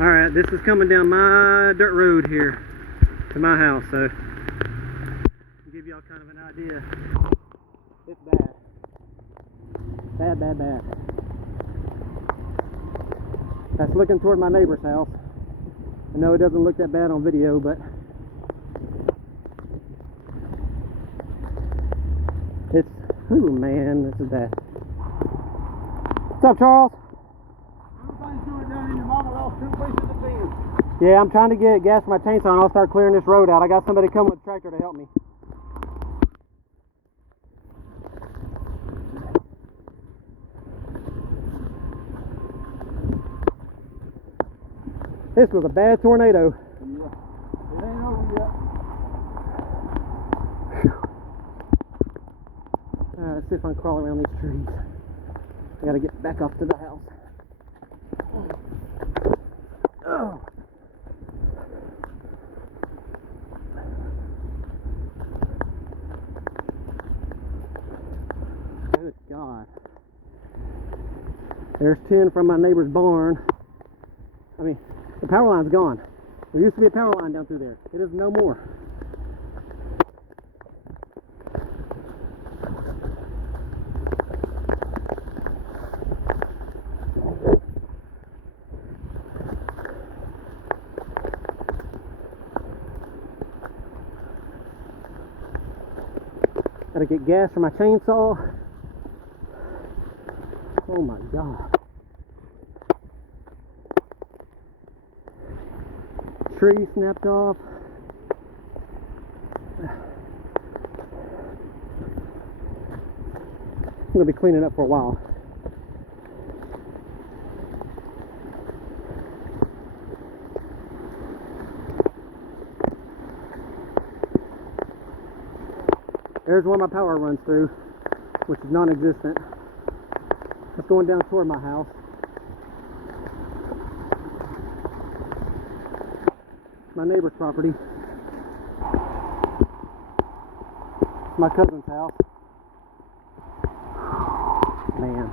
Alright, this is coming down my dirt road here to my house, so I'll give y'all kind of an idea. It's bad. Bad, bad, bad. That's looking toward my neighbor's house. I know it doesn't look that bad on video, but it's, ooh man, this is bad. What's up, Charles? Yeah, I'm trying to get gas for my chainsaw and I'll start clearing this road out. I got somebody coming with a tractor to help me. This was a bad tornado. Yeah, it ain't over yet. Alright, let's see if I can crawl around these trees. I gotta get back up to the house. Oh. Good God. There's 10 from my neighbor's barn. I mean, the power line's gone. There used to be a power line down through there. It is no more. Gotta get gas for my chainsaw. Oh my God. Tree snapped off. I'm gonna be cleaning up for a while. There's where my power runs through, which is non-existent. It's going down toward my house. My neighbor's property. My cousin's house. Man.